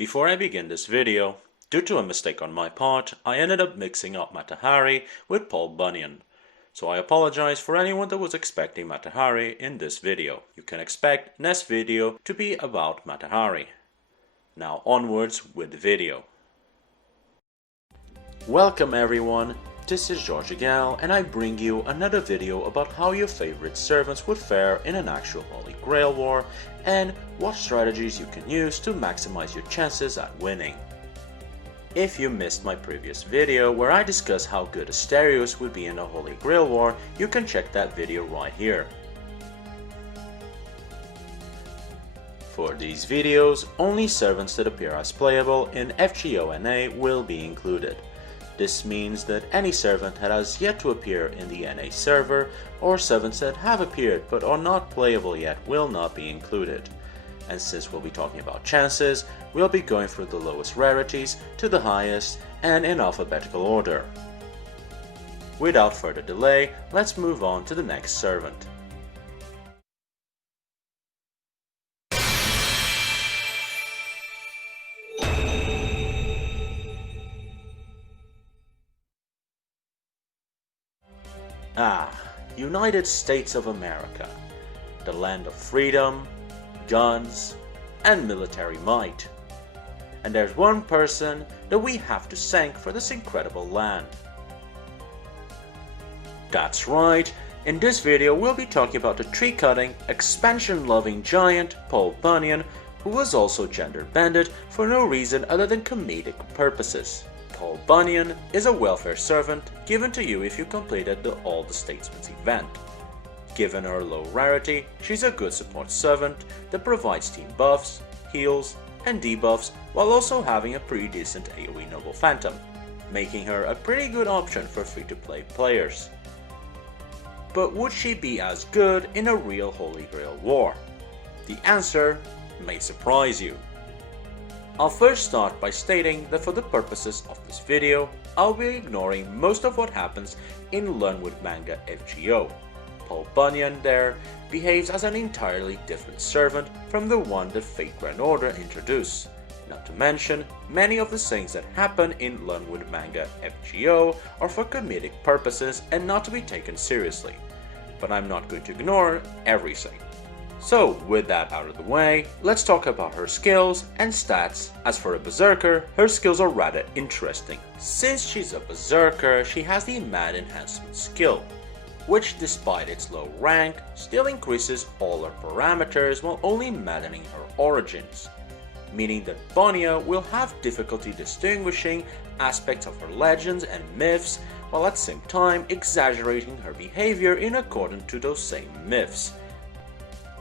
Before I begin this video, due to a mistake on my part, I ended up mixing up Mata Hari with Paul Bunyan. So I apologize for anyone that was expecting Mata Hari in this video. You can expect next video to be about Mata Hari. Now onwards with the video. Welcome everyone, this is Holy Grail and I bring you another video about how your favorite servants would fare in an actual Holy Grail War and what strategies you can use to maximize your chances at winning. If you missed my previous video where I discuss how good Asterios would be in a Holy Grail War, you can check that video right here. For these videos, only servants that appear as playable in FGO-NA will be included. This means that any servant that has yet to appear in the NA server or servants that have appeared but are not playable yet will not be included. And since we'll be talking about chances, we'll be going from the lowest rarities to the highest and in alphabetical order. Without further delay, let's move on to the next servant. United States of America, the land of freedom, guns, and military might. And there's one person that we have to thank for this incredible land. That's right, in this video we'll be talking about the tree-cutting, expansion-loving giant Paul Bunyan, who was also gender-bended for no reason other than comedic purposes. Paul Bunyan is a welfare servant given to you if you completed the All the Statesman's event. Given her low rarity, she's a good support servant that provides team buffs, heals, and debuffs while also having a pretty decent AoE Noble Phantom, making her a pretty good option for free-to-play players. But would she be as good in a real Holy Grail War? The answer may surprise you. I'll first start by stating that for the purposes of this video, I'll be ignoring most of what happens in Lunwood Manga FGO. Paul Bunyan there behaves as an entirely different servant from the one that Fate Grand Order introduced. Not to mention, many of the things that happen in Lunwood Manga FGO are for comedic purposes and not to be taken seriously. But I'm not going to ignore everything. So with that out of the way, let's talk about her skills and stats. As for a berserker, her skills are rather interesting. Since she's a berserker, she has the Mad Enhancement skill, which despite its low rank, still increases all her parameters while only maddening her origins. Meaning that Bonia will have difficulty distinguishing aspects of her legends and myths, while at the same time exaggerating her behavior in accordance to those same myths.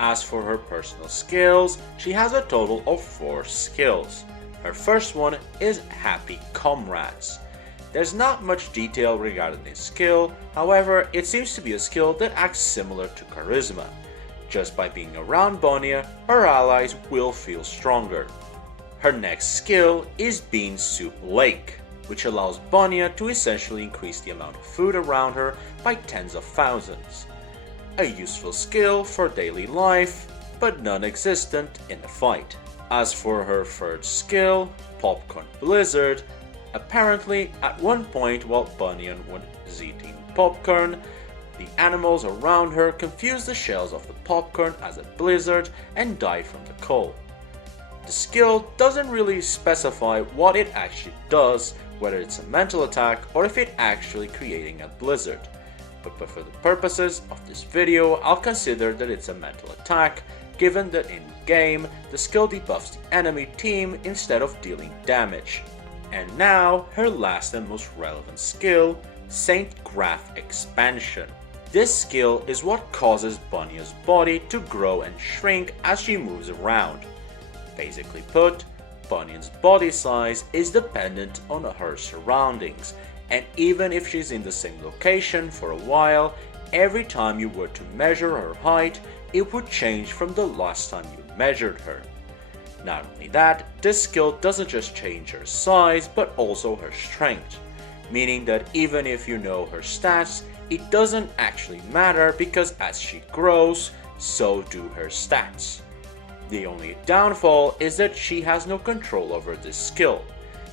As for her personal skills, she has a total of 4 skills. Her first one is Happy Comrades. There's not much detail regarding this skill, however, it seems to be a skill that acts similar to Charisma. Just by being around Bonia, her allies will feel stronger. Her next skill is Bean Soup Lake, which allows Bonia to essentially increase the amount of food around her by tens of thousands. A useful skill for daily life, but non-existent in a fight. As for her third skill, Popcorn Blizzard, apparently at one point while Bunyan was eating popcorn, the animals around her confused the shells of the popcorn as a blizzard and died from the cold. The skill doesn't really specify what it actually does, whether it's a mental attack or if it's actually creating a blizzard. But for the purposes of this video, I'll consider that it's a mental attack, given that in game, the skill debuffs the enemy team instead of dealing damage. And now, her last and most relevant skill, Saint Graph Expansion. This skill is what causes Bonia's body to grow and shrink as she moves around. Basically put, Bunyan's body size is dependent on her surroundings, and even if she's in the same location for a while, every time you were to measure her height, it would change from the last time you measured her. Not only that, this skill doesn't just change her size, but also her strength, meaning that even if you know her stats, it doesn't actually matter because as she grows, so do her stats. The only downfall is that she has no control over this skill.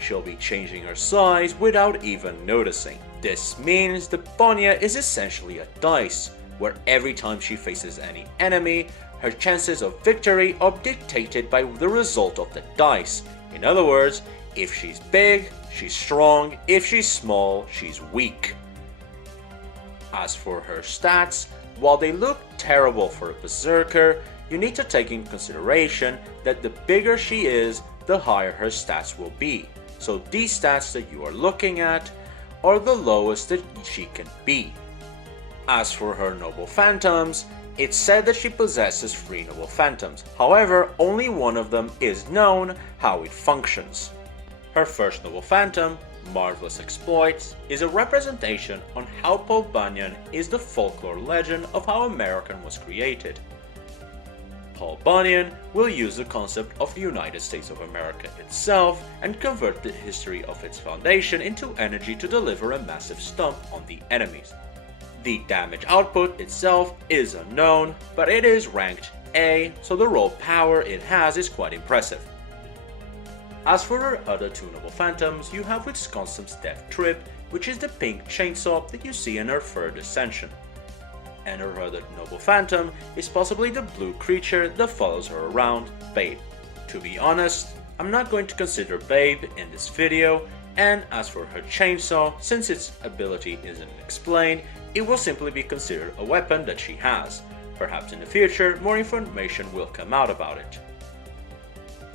She'll be changing her size without even noticing. This means the Bunyan is essentially a dice, where every time she faces any enemy, her chances of victory are dictated by the result of the dice. In other words, if she's big, she's strong, if she's small, she's weak. As for her stats, while they look terrible for a berserker, you need to take into consideration that the bigger she is, the higher her stats will be. So these stats that you are looking at are the lowest that she can be. As for her noble phantoms, it's said that she possesses 3 noble phantoms. However, only one of them is known how it functions. Her first noble phantom, Marvelous Exploits, is a representation on how Paul Bunyan is the folklore legend of how America was created. Paul Bunyan will use the concept of the United States of America itself and convert the history of its foundation into energy to deliver a massive stomp on the enemies. The damage output itself is unknown, but it is ranked A, so the raw power it has is quite impressive. As for her other 2 noble phantoms, you have Wisconsin's Death Trip, which is the pink chainsaw that you see in her third ascension. And her other noble phantom is possibly the blue creature that follows her around, Babe. To be honest, I'm not going to consider Babe in this video, and as for her chainsaw, since its ability isn't explained, it will simply be considered a weapon that she has. Perhaps in the future, more information will come out about it.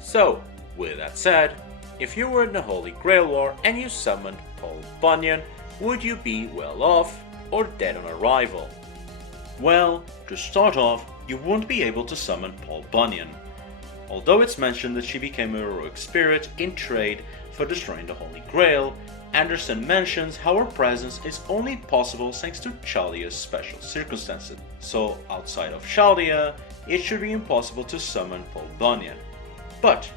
So, with that said, if you were in the Holy Grail War and you summoned Paul Bunyan, would you be well off or dead on arrival? Well, to start off, you won't be able to summon Paul Bunyan. Although it's mentioned that she became a heroic spirit in trade for destroying the Holy Grail, Anderson mentions how her presence is only possible thanks to Chaldea's special circumstances. So outside of Chaldea, it should be impossible to summon Paul Bunyan. But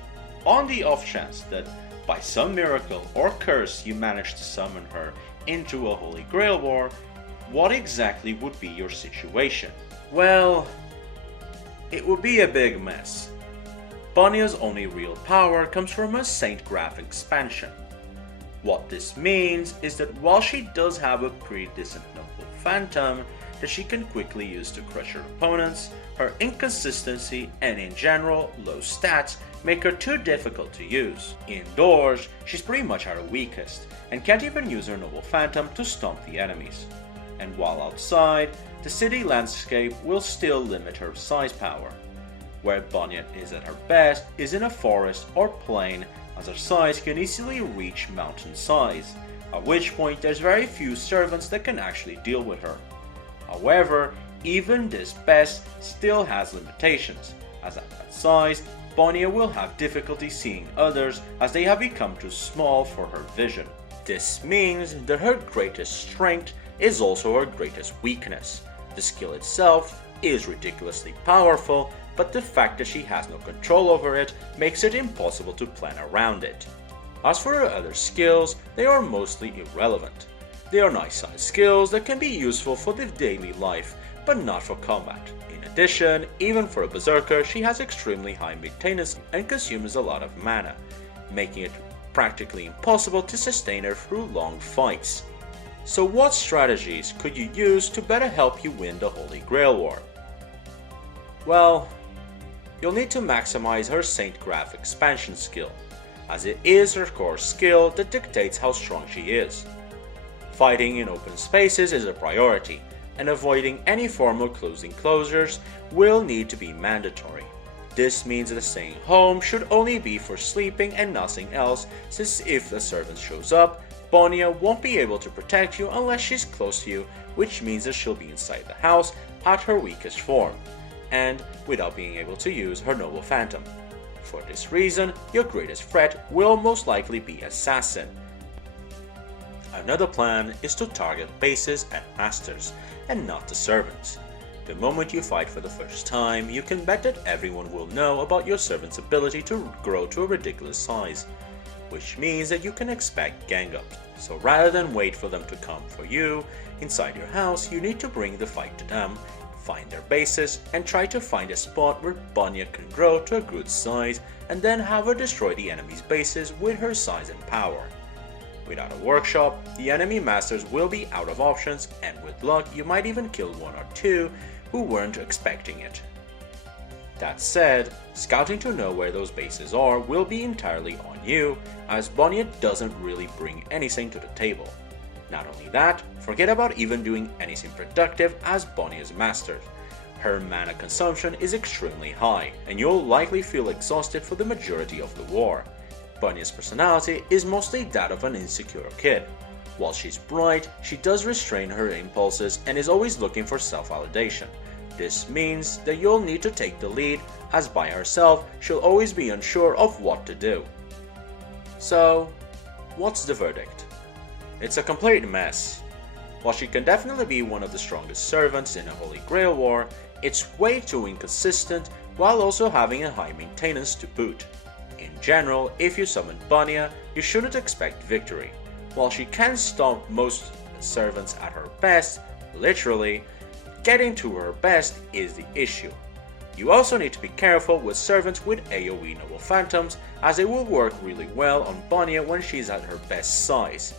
on the off chance that by some miracle or curse you manage to summon her into a Holy Grail War, what exactly would be your situation? Well, it would be a big mess. Bunyan's only real power comes from a Saint Graph expansion. What this means is that while she does have a pretty decent noble phantom that she can quickly use to crush her opponents, her inconsistency and in general low stats make her too difficult to use. Indoors, she's pretty much at her weakest and can't even use her noble phantom to stomp the enemies. And while outside, the city landscape will still limit her size power. Where Bunyan is at her best is in a forest or plain, as her size can easily reach mountain size, at which point there's very few servants that can actually deal with her. However, even this best still has limitations, as at that size, Bunyan will have difficulty seeing others as they have become too small for her vision. This means that her greatest strength is also her greatest weakness. The skill itself is ridiculously powerful, but the fact that she has no control over it makes it impossible to plan around it. As for her other skills, they are mostly irrelevant. They are nice-sized skills that can be useful for the daily life, but not for combat. In addition, even for a berserker, she has extremely high maintenance and consumes a lot of mana, making it practically impossible to sustain her through long fights. So what strategies could you use to better help you win the Holy Grail War? Well, you'll need to maximize her Saint Graph expansion skill, as it is her core skill that dictates how strong she is. Fighting in open spaces is a priority, and avoiding any form of close enclosures will need to be mandatory. This means that staying home should only be for sleeping and nothing else, since if the servant shows up, Bunyan won't be able to protect you unless she's close to you, which means that she'll be inside the house at her weakest form, and without being able to use her noble phantom. For this reason, your greatest threat will most likely be Assassin. Another plan is to target bases and masters, and not the servants. The moment you fight for the first time, you can bet that everyone will know about your servant's ability to grow to a ridiculous size, which means that you can expect gang-ups. So rather than wait for them to come for you inside your house, you need to bring the fight to them, find their bases, and try to find a spot where Bunyan can grow to a good size, and then have her destroy the enemy's bases with her size and power. Without a workshop, the enemy masters will be out of options, and with luck you might even kill one or two who weren't expecting it. That said, scouting to know where those bases are will be entirely on you, as Bunyan doesn't really bring anything to the table. Not only that, forget about even doing anything productive as Bunyan's master. Her mana consumption is extremely high, and you'll likely feel exhausted for the majority of the war. Bunyan's personality is mostly that of an insecure kid. While she's bright, she does restrain her impulses and is always looking for self-validation. This means that you'll need to take the lead, as by herself she'll always be unsure of what to do. So, what's the verdict? It's a complete mess. While she can definitely be one of the strongest servants in a Holy Grail War, it's way too inconsistent while also having a high maintenance to boot. In general, if you summon Bunyan, you shouldn't expect victory. While she can stomp most servants at her best, literally, getting to her best is the issue. You also need to be careful with servants with AoE Noble Phantoms, as they will work really well on Bunyan when she's at her best size.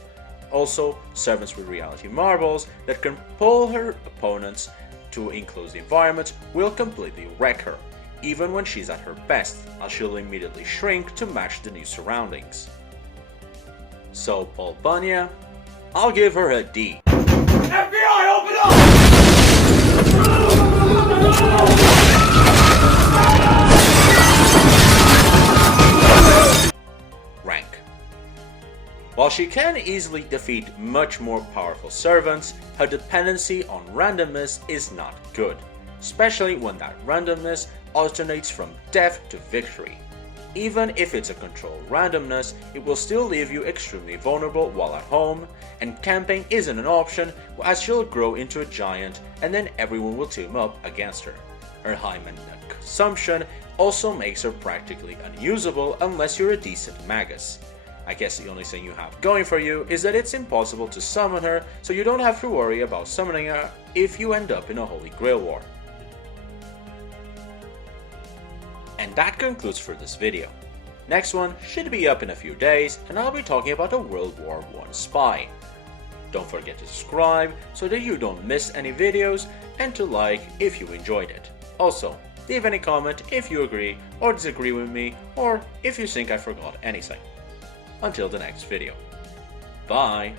Also, servants with Reality Marbles that can pull her opponents to enclosed environments will completely wreck her, even when she's at her best, as she'll immediately shrink to match the new surroundings. So Paul Bunyan, I'll give her a D. FBI, open up! Rank. While she can easily defeat much more powerful servants, her dependency on randomness is not good, especially when that randomness alternates from death to victory. Even if it's a controlled randomness, it will still leave you extremely vulnerable while at home, and camping isn't an option as she'll grow into a giant and then everyone will team up against her. Her high mana consumption also makes her practically unusable unless you're a decent magus. I guess the only thing you have going for you is that it's impossible to summon her, so you don't have to worry about summoning her if you end up in a Holy Grail War. And that concludes for this video. Next one should be up in a few days, and I'll be talking about a World War I spy. Don't forget to subscribe so that you don't miss any videos, and to like if you enjoyed it. Also, leave any comment if you agree or disagree with me, or if you think I forgot anything. Until the next video. Bye!